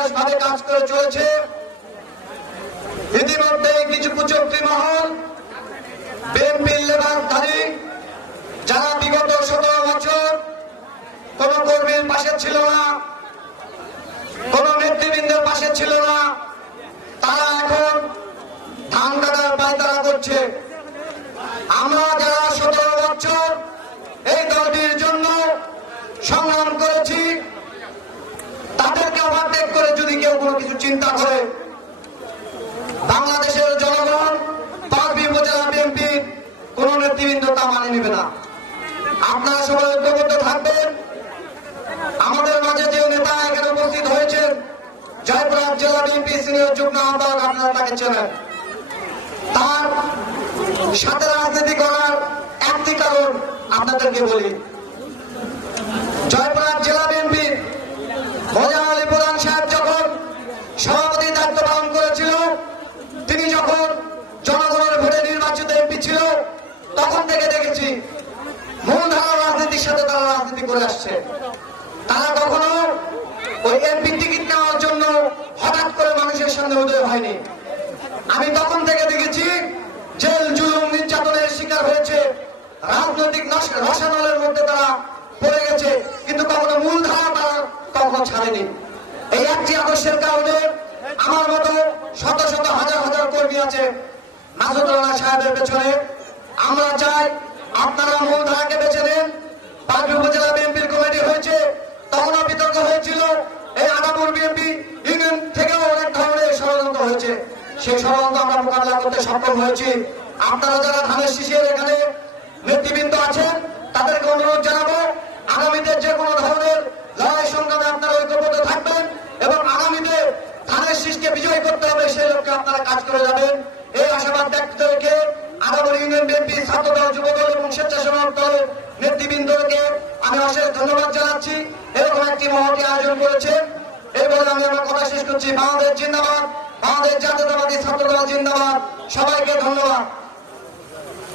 নির্বিকাশভাবে কাজ করে চলেছে। ইতিমধ্যে কিছু কুচক্রী মহল, বিএনপির লেবাসধারী, যারা বিগত 17 বছর কোন কর্মীর পাশে ছিল না, কোন নেতৃবৃন্দের পাশে ছিল না, তারা এখন ধান কাটার পায়তারা করছে। আমরা যারা 17 বছর এই দলটির জন্য সংগ্রাম করেছি, তাদেরকে ওভারটেক করে যদি কেউ কোনো কিছু চিন্তা করে, বাংলাদেশের জনগণ, পাঁচবি উপজেলা বিএনপির কোন নেতৃবৃন্দ তা মানে নেবে না। আপনারা সবাই ঐক্যবদ্ধ থাকবেন। আমাদের মাঝে যে নেতা এখানে উপস্থিত হয়েছেন, জয়পুরহাট জেলা বিএনপি সিনিয়র যুগ্ম আহ্বায়ক, আপনারা তাকে চেনেন। তার সাথে রাজনীতি করার একটি কারণ আপনাদেরকে বলি। জয়পুরহাট জেলা বিএনপি মোজাম আলী প্রধান সাহেব যখন সভাপতি দায়িত্ব পালন করেছিল, তিনি যখন জনগণের ভোটে নির্বাচিত এমপি ছিল, তখন থেকে দেখেছি মূলধারা রাজনীতির সাথে তারা রাজনীতি করে আসছে। তারা কখনো ওই এমপি টিকিট নেওয়ার জন্য হঠাৎ করে মানুষের সামনে উদয় হয়নি। আমি তখন থেকে দেখেছি জেল, জুলুম, নির্যাতনের শিকার হয়েছে, রাজনৈতিক রসানলের মধ্যে তারা পড়ে গেছে, কিন্তু কখনো মূলধারা তারা কখনো ছাড়েনি। এই একটি আদর্শের কারণে আমার মতো শত শত হাজার হাজার কর্মী আছে মাসুদুর সাহেবের পেছনে। আমরা চাই আপনারা মূলধারাকে বেছে নেন। পাঁচবি উপজেলা বিএনপির কমিটি হয়েছে, তখনও বিতর্ক হয়েছিল। এই আদাপুর বিএনপি ইউনিয়ন থেকেও অনেক ধরনের ষড়যন্ত্র হয়েছে, সেই ষড়যন্ত্র আমরা মোকাবিলা করতে সক্ষম হয়েছি। আপনারা যারা ধানের শীষের এখানে নেতৃবৃন্দ আছেন, তাদেরকে অনুরোধ জানাবো, আগামীতে যে কোনো ধরনের লড়াই সংগ্রামে আপনারা ঐক্যবদ্ধ থাকবেন এবং আগামীতে ধানের শীষকে বিজয় করতে হবে, সেই লক্ষ্যে আপনারা কাজ করে যাবেন। এই আশাবাদ ব্যক্ত রেখে আদাপুর ইউনিয়ন বিএনপি, ছাত্রদল, যুবদল এবং স্বেচ্ছাসেবক দলের নেতৃবৃন্দকে আমি অশেষ ধন্যবাদ জানাচ্ছি। এরকম একটি মহতি আয়োজন করেছেন, এই বলে আমি আমার কথা শেষ করছি। বাংলাদেশ জিন্দাবাদ, বাংলাদেশ জাতীয়তাবাদী ছাত্রদল জিন্দাবাদ। সবাইকে ধন্যবাদ।